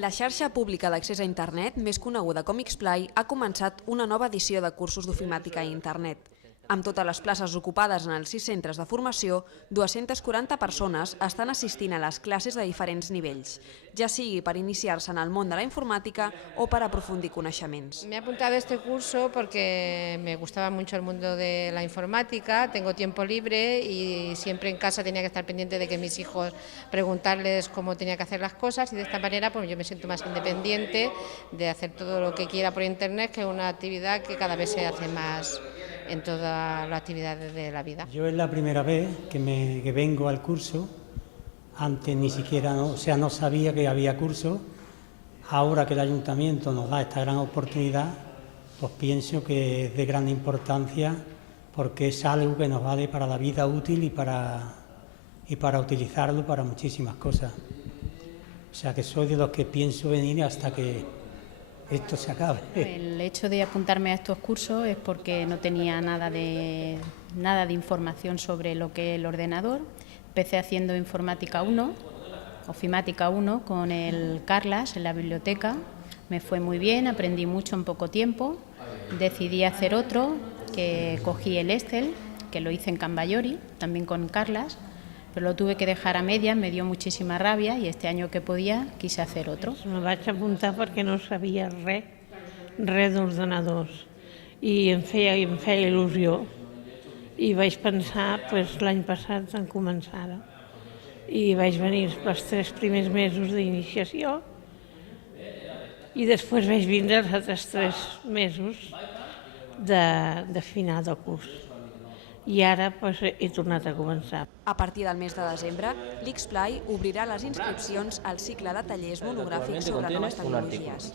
La xarxa pública d'accés a internet, més coneguda com Xplay, ha començat una nova edició de cursos d'ofimàtica a internet. Amb totes les places ocupades en els 6 centres de formació, 240 persones estan assistint a les classes de diferents nivells, ja sigui per iniciar-se en el món de la informàtica o per aprofundir coneixements. Me he apuntado a este curso porque me gustaba mucho el mundo de la informática, tengo tiempo libre y siempre en casa tenía que estar pendiente de que mis hijos preguntarles cómo tenía que hacer las cosas, y de esta manera pues yo me siento más independiente de hacer todo lo que quiera por internet, que es una actividad que cada vez se hace más en todas las actividades de la vida. Yo es la primera vez que vengo al curso. Antes ni siquiera, no sabía que había curso. Ahora que el ayuntamiento nos da esta gran oportunidad, pues pienso que es de gran importancia, porque es algo que nos vale para la vida útil y para utilizarlo para muchísimas cosas. O sea que soy de los que pienso venir hasta que esto se acabe. El hecho de apuntarme a estos cursos es porque no tenía nada de información sobre lo que es el ordenador. Empecé haciendo informática 1, ofimática 1 con el Carlas en la biblioteca. Me fue muy bien, aprendí mucho en poco tiempo. Decidí hacer otro, que cogí el Excel, que lo hice en Cambayori, también con Carlas, pero lo tuve que dejar a medias, me dio muchísima rabia, y este año que podía quise hacer otro. Me vaig apuntar perquè no sabia res d'ordenadors, i em feia il·lusió, i vaig pensar l'any passat en començar ara, i vaig venir els 3 primers mesos d'iniciació i després vaig vindre els altres 3 mesos de final de curs. I ara he tornat a començar. A partir del mes de desembre, l'Xplay obrirà les inscripcions al cicle de tallers monogràfics sobre noves tecnologies.